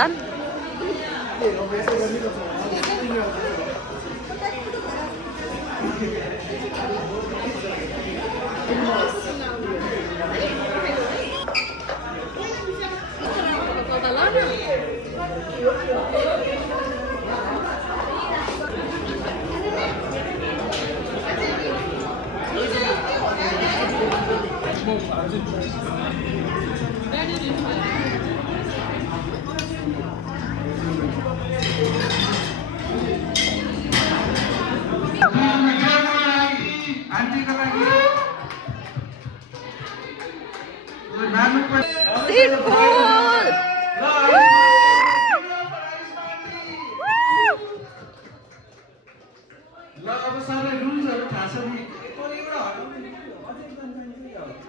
Done?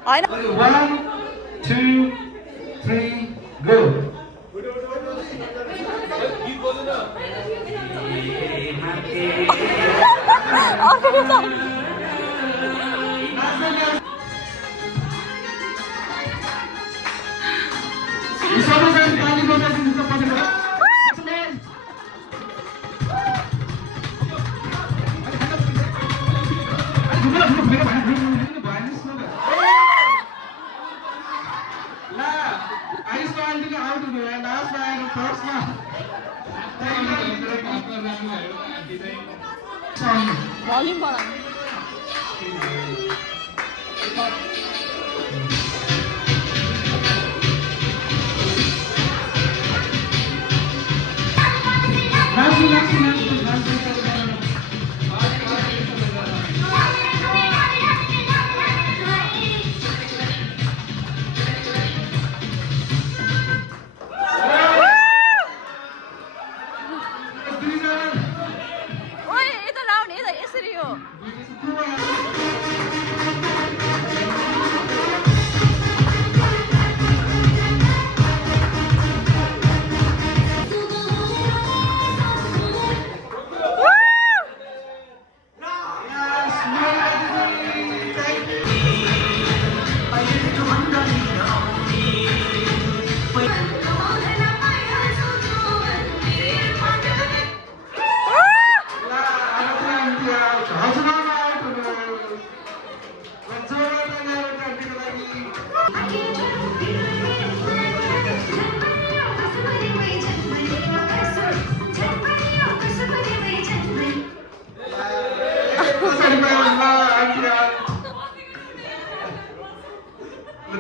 I know. 1, 2, 3, go.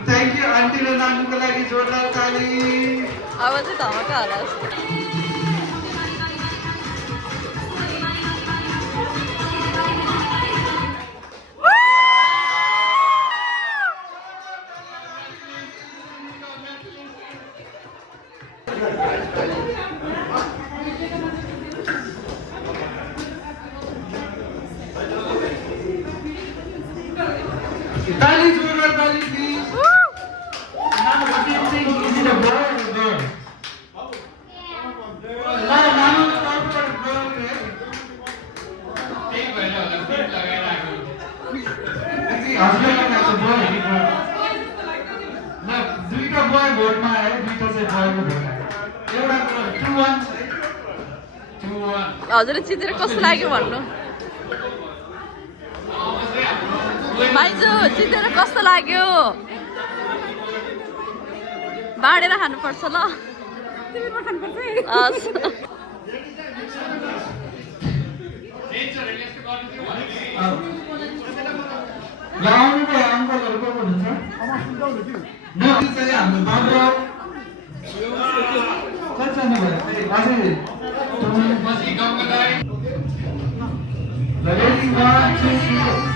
Thank you, Auntie and Uncle. Jordan Kali. I was at Amakalas. Dali, Jordan Kali, please. Now, what do you think? Is it a boy or a girl? हजुरले चितेर कस्तो लाग्यो भन्नु भाइजू चितेर कस्तो लाग्यो बाँडेर खानुपर्छ ल The ladies want two, three, go.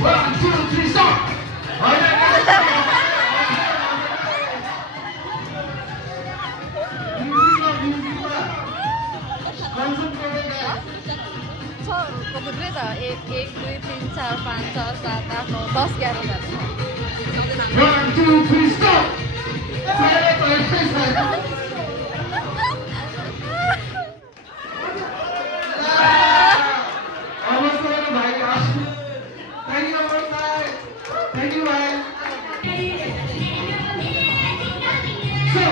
One, two, three, stop! थुप्रै छ 1 2 3 4 5 6 7 8 9 10 11 One, two, three, stop! Almost over, bhai. Thank you, almost, bhai. Thank you, bhai. So.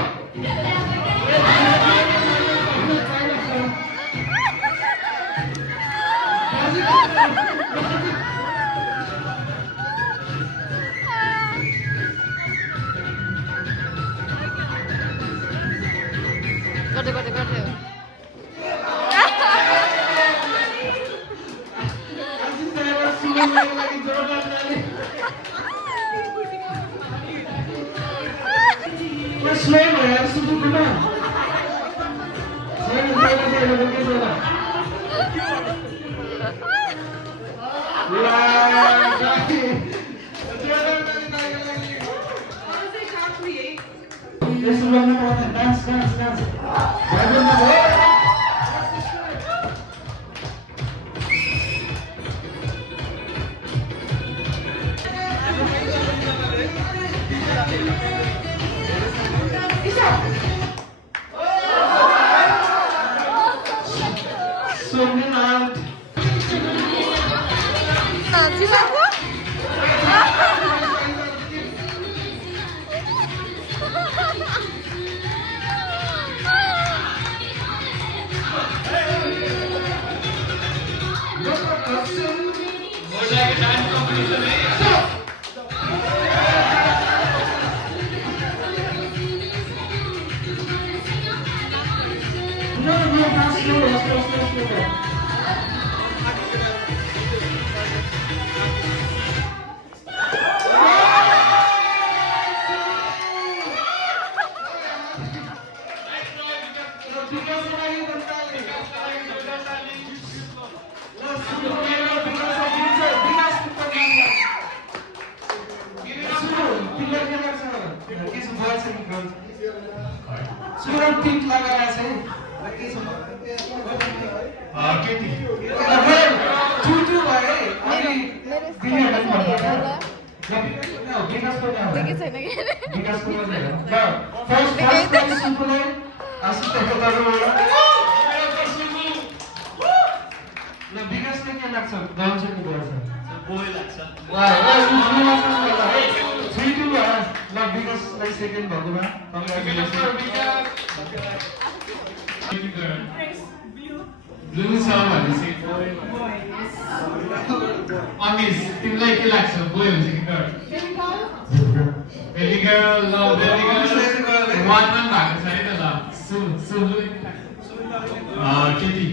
गर्दै Slow man, super cool. Dance. Swimming out. 지금 Surat tik लगाएर चाहिँ के छ केटी टुटु भए अनि दिने विकास पनि देखे छैन कि विकास पनि ल फर्स्ट प्राइज सुपुले आशिष ठेकेदारबाट ल विकासले के लाग्छ गाउँ चाहिँ के गर्छ बोय लाग्छ ल 3-2 ल विकासलाई सेकेन्ड भएकोमा Blue song भनेपछि अनिस तिमीलाई के लाग्छ बोय हुन्छ कि गर्ल बेबी गर्ल ल बेबी गर्ल वान वान भएको छ है त ल सुब्लु केटी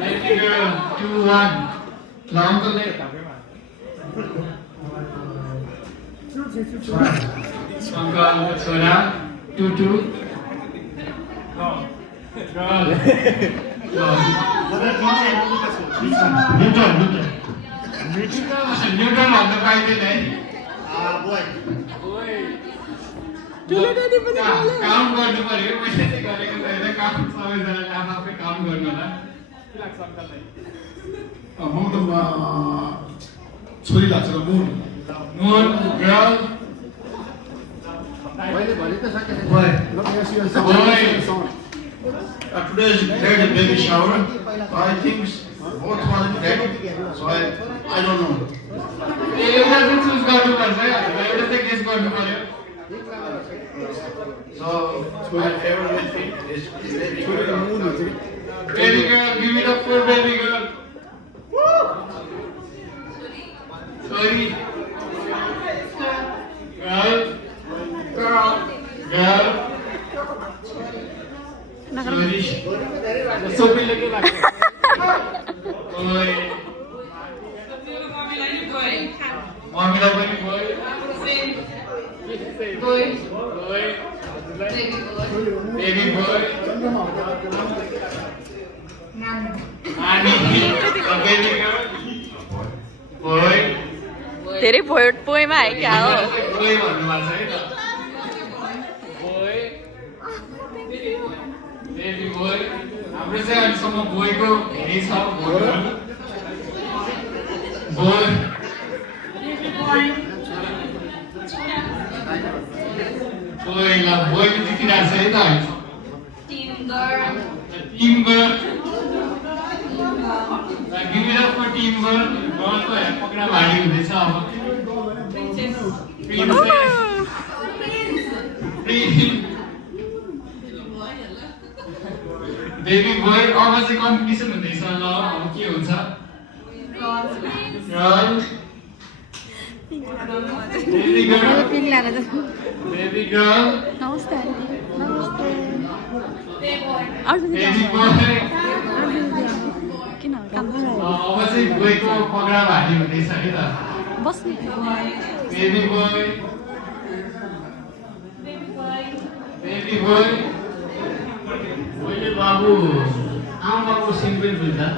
बेबी गर्ल 2-1 ल अङ्कलले अङ्कल छोरा 2-2 गर्ल न्युटन भन्न पाइँदैन है काम गर्नु पर्यो मैले चाहिँ गरेको छैन काम सबैजनाले आफै काम गर्नु होला के लाग्छ अङ्कललाई म त छोरी लाग्छ र मुन गर्ल मैले भने त सके boy Today is a baby shower. I think both was dead, so I don't know. एउटा चाहिँ चुज गर्नुपर्छ है एउटा चाहिँ गेस गर्नु पर्यो So my favorite film is Baby Girl. Baby girl, give it up for baby girl. Sorry. Girl. Sorry. सोपीले के लाग्छ ओइ मम्मीलाई पनि बोय बेबी बोय नानी बेबी गर्ल बोय धेरै पोइमा आयो क्या हो बोय भन्नुभएको छ है त बोय बेबी बोय हाम्रो चाहिँ अहिलेसम्म बोयको धेरै छ बोय बोय ल बोयको जितिरहेको छ है त अहिले team girl give it up for team girl गर्लको पक्रा भारी हुँदैछ अब बेबी बोय अब चाहिँ कम्पिटिसन हुँदैछ ल अब के हुन्छ बेबी गर्ल बेबी गर्ल नमस्ते बेबी बोय किन काम अब चाहिँ बोयको पक्रा भारी हुँदैछ है त बस्नु बेबी बोय बेबी बोय मैले बाबु आमाको सिम्पल बुझ्दा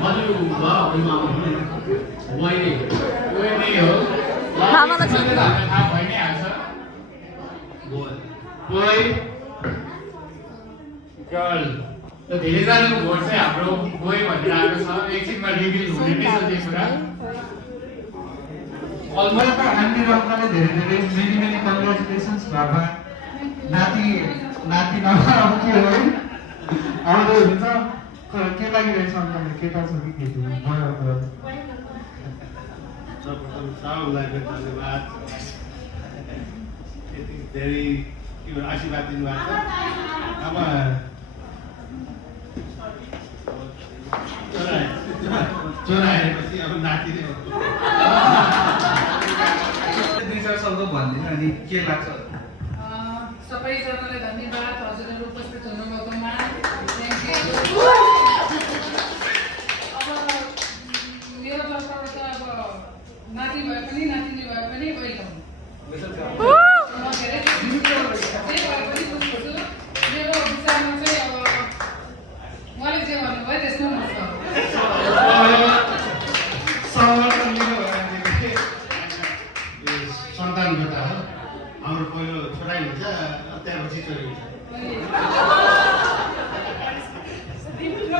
हजुर बाबुमा मैले बोय नै हो मामालाई थाहा भइ नै हाल्छ बोय गर्ल र धेरैजनाको भोट चाहिँ हाम्रो बोय भनेर आएको छ एकछिनमा रिभिल हुने नै छ त्यो कुरा मलाई त हामी रङ्गलाई धेरै मेनी कङ्ग्रेचुलेसन्स बाबा नाति नभए अब के हो है आउँदो हुन्छ के लागिरहेछ अन्त केटा छ कि केटी भयो सर्वप्रथम साहुलाई धन्यवाद यति धेरै आशीर्वाद दिनुभएको छ अब चोराएपछि अब नाति नै हो दुई चार शब्द भनिदिनु अनि के लाग्छ सबैजनालाई धन्यवाद हजुरहरू उपस्थित हुनुभएकोमा थ्याङ्क यू अब मेरो तर्फबाट अब नाति भए पनि नातिनी भए पनि वेलकम म धेरै जे भए पनि खुसी छु मेरो विचारमा चाहिँ अब उहाँले जे भन्नुभयो त्यसमा म छु सन्तानबाट हो हाम्रो पहिलो छोरा हुन्छ त्यसपछि छोरी हुन्छ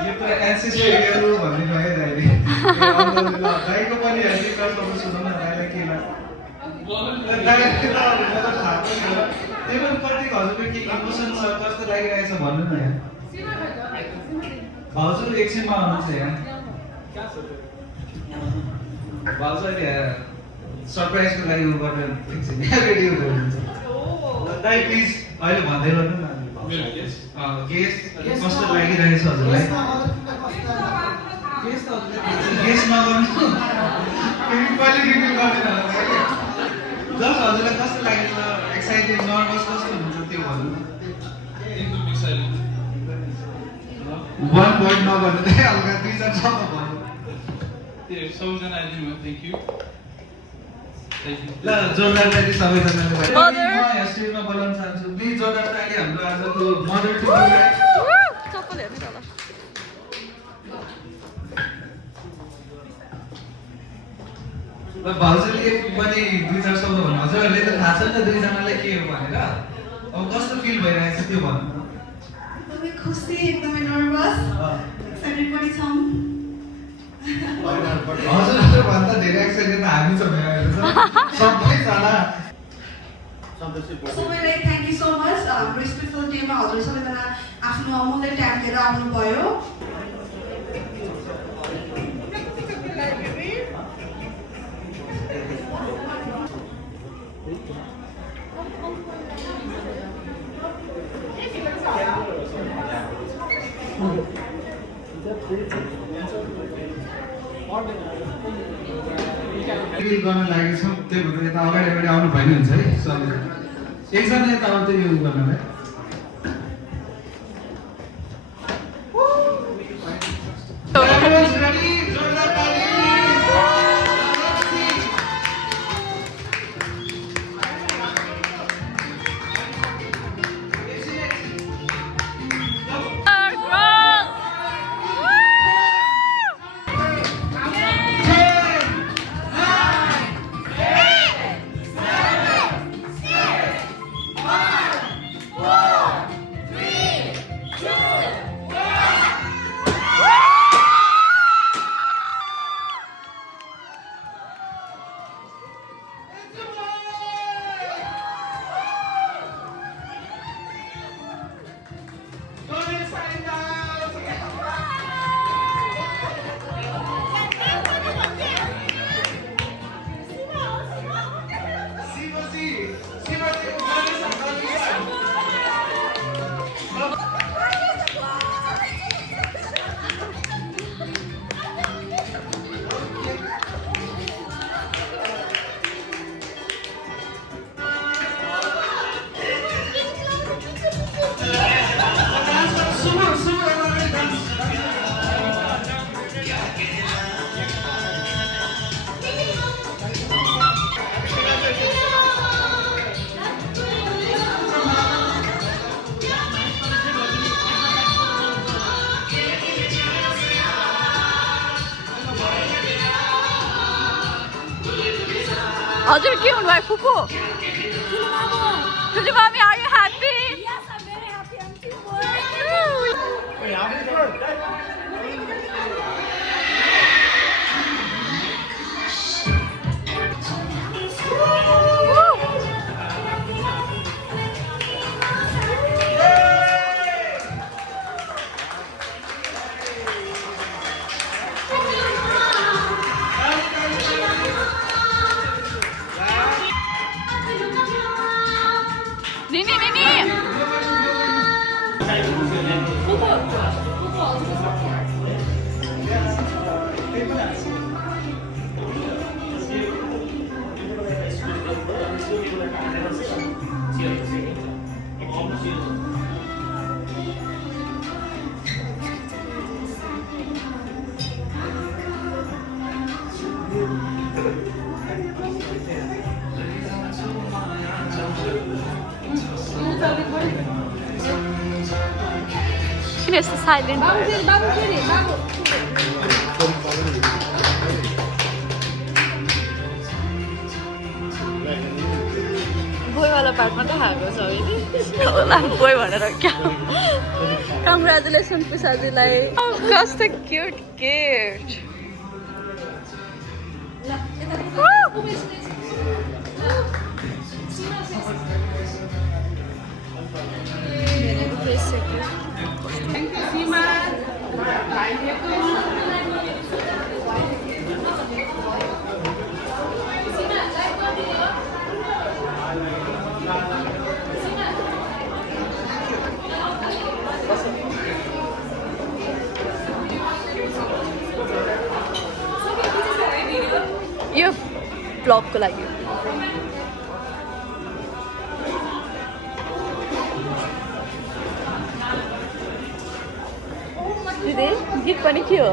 यो त एन्सेस्ट्रीहरू भन्ने भयो दाइले दाइको पनि हेर्ने कसो सुनाउन दाइलाई के लाग्छ दाइले त मलाई थाहा पनि हो त्यही पनि कति हजुरको के इमोसन छ कस्तो लागिरहेछ भन्नु न यहाँ भाउजू एकछिनमा आउनुहुन्छ यहाँ भाउजू अहिले सरप्राइजको लागि उ गरेर एकछिन यहाँ रेडी हुनुहुन्छ दाइ प्लिज अहिले भन्दै गर्नु न गेस्ट कस्तो लागिरहेछ हजुरलाई गेस्ट नगर्नु फेरि कहिले रिभ्यू गर्दैन जस्ट हजुरलाई कस्तो लागेछ एक्साइटेड नर्भस कस्तो हुन्छ त्यो भन्नु एकदम एक्साइटेड वान वर्ड नगर्नु त्यही हल्का दुई चार शब्द भन्नु त्यो सबैजना आइदिनु थ्याङ्क यू ल जोरदार ताली सबैजनाले भयो Mother. म यहाँ स्टेजमा बोलाउन चाहन्छु प्लिज जोरदार ताली हाम्रो आजको मदर टु चप्पल हेर्नु त ल भाउजूले पनि दुई चार शब्द भन्नु हजुरहरूले त थाहा छ नि त दुईजनालाई के हो भनेर अब कस्तो फिल भइरहेछ त्यो भन्नु एकदमै खुसी एकदमै नर्भस एक्साइटेड पनि छौँ हजुरहरू भन्दा धेरै एक्साइटेड हामी छौँ यहाँ सबैजना सबैलाई थ्याङ्क यू सो मच हाम्रो स्पेसल डेमा हजुर सबैजना आफ्नो अमूल्य टाइम लिएर आउनुभयो गर्न लागेको छौँ त्यही भएर यता अगाडि आउनु भएन हुन्छ है सर एकजना यता आउँदै यो गर्नलाई हजुर के हुनु भयो फुपू Tuju Mami, are you happy? Yes, I'm very happy. I'm too Nini, Nini! Kiन यस्तो साइलेन्ट बोयवाला पार्टमा त खाएको छ होला बोय भनेर क्या कङ्ग्रेचुलेसन पिसाजीलाई कस्तो cute gift Thank you, Sima. यो ब्लगको लागि दिदी गीत पनि के हो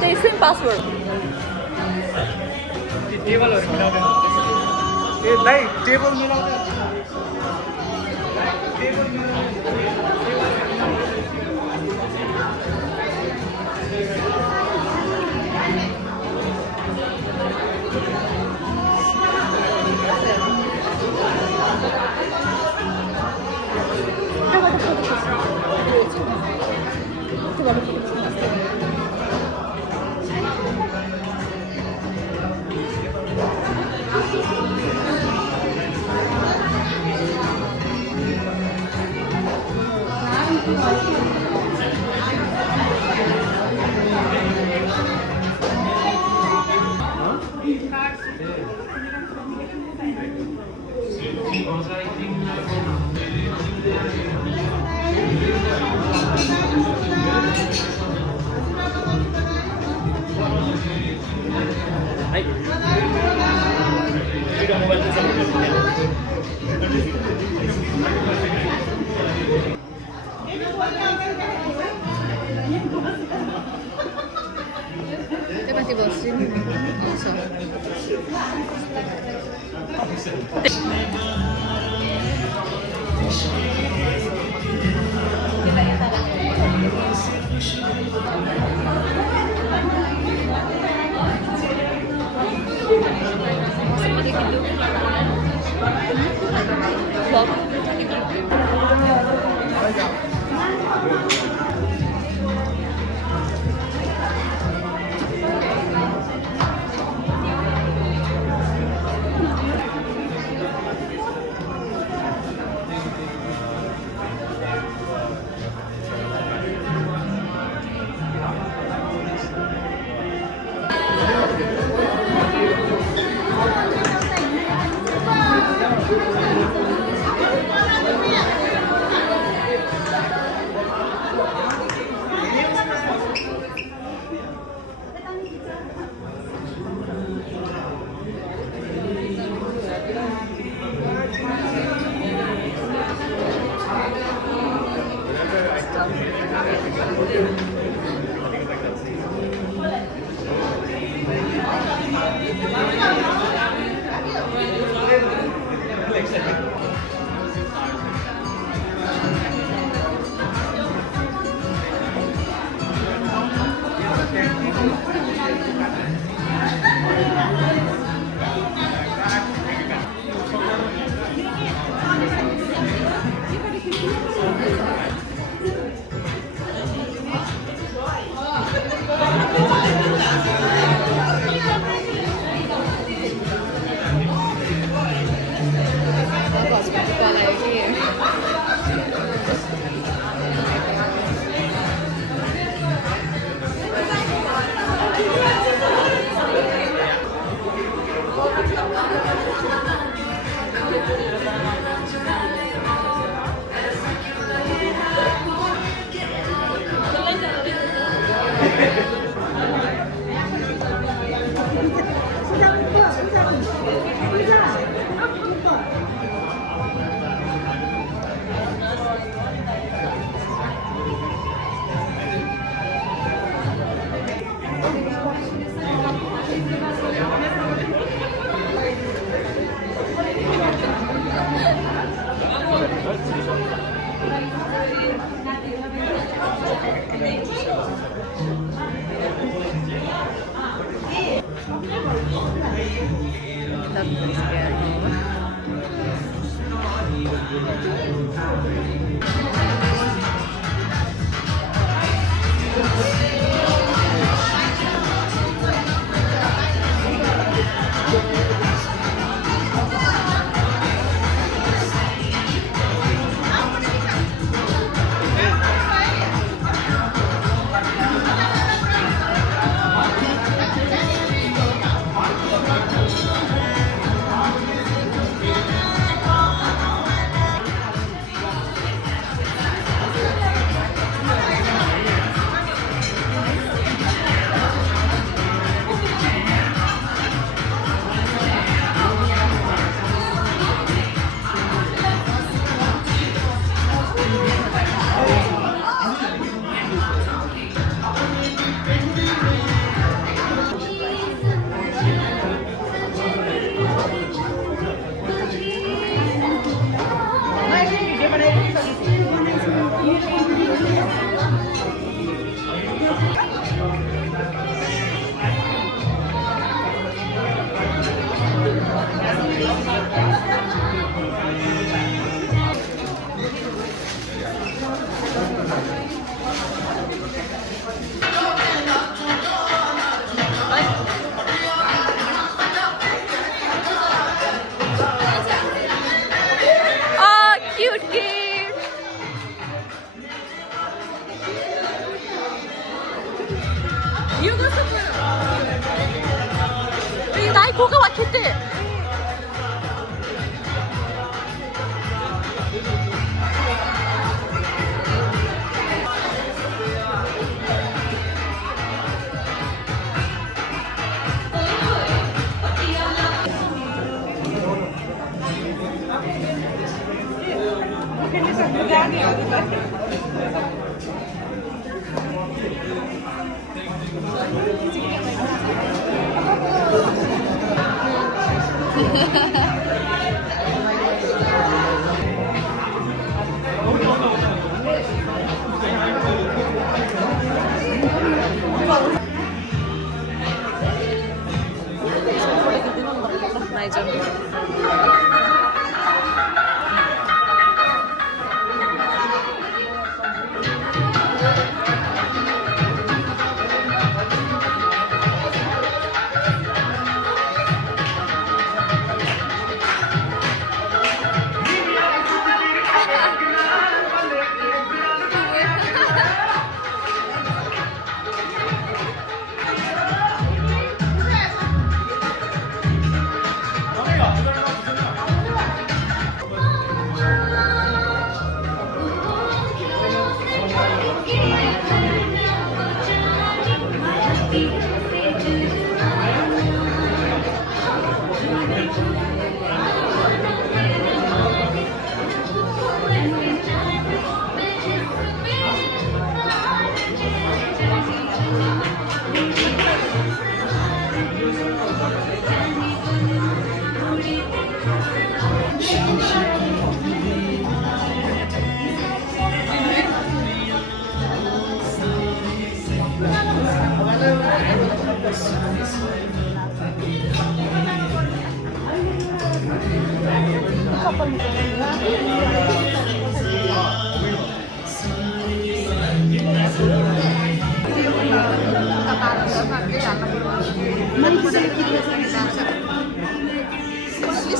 त्यही सेम पासवर्ड टेबलहरु मिलाउँदैन ए दाइ टेबल मिलाउँदैन table Because I think Dia masih bosin. Oh, sorry. 고가 막혔대.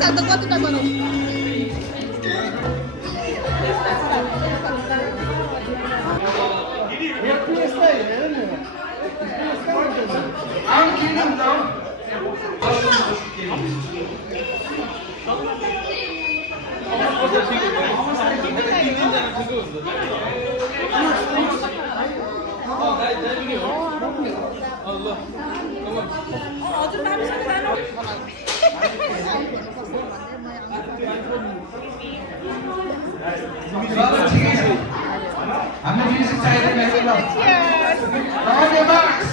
Satu kuat kita baru. हाम्रो म्युजिक चाहिँदैन है ल रमाइलो बक्स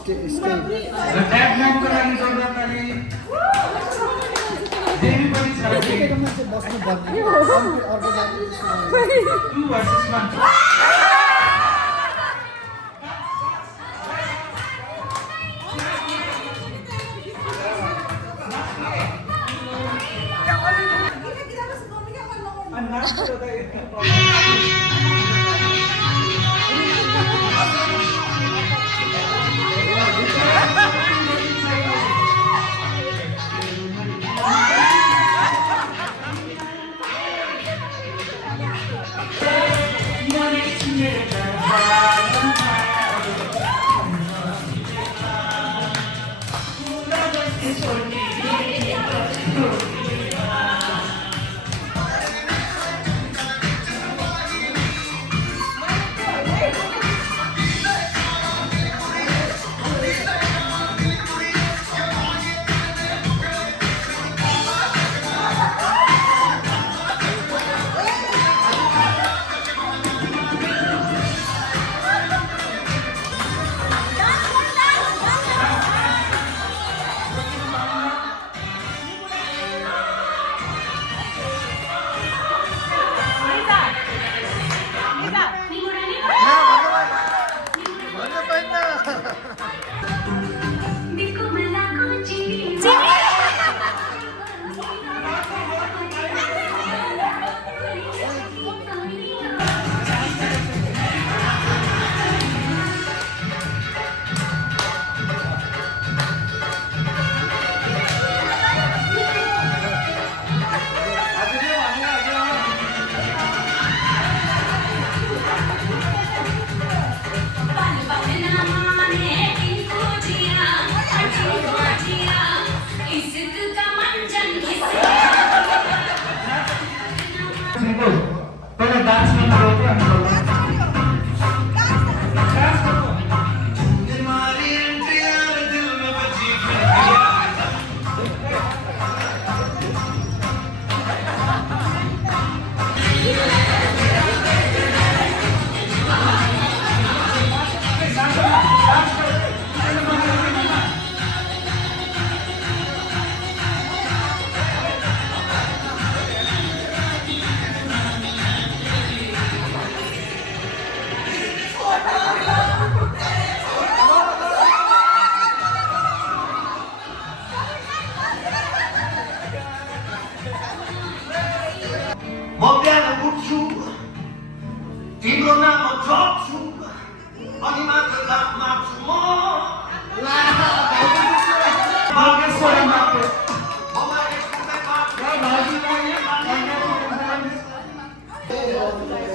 र ट्याग नामको लागि जोड्दाखेरि देवी पनि छ रे। 2 versus 1. पहिला डान्स गर्न रोक्यो अनि तिम्रो नाम जप्छु अनि मात्र दापमा छु म बागेश्वरी मात्र मलाई एक रुपैयाँ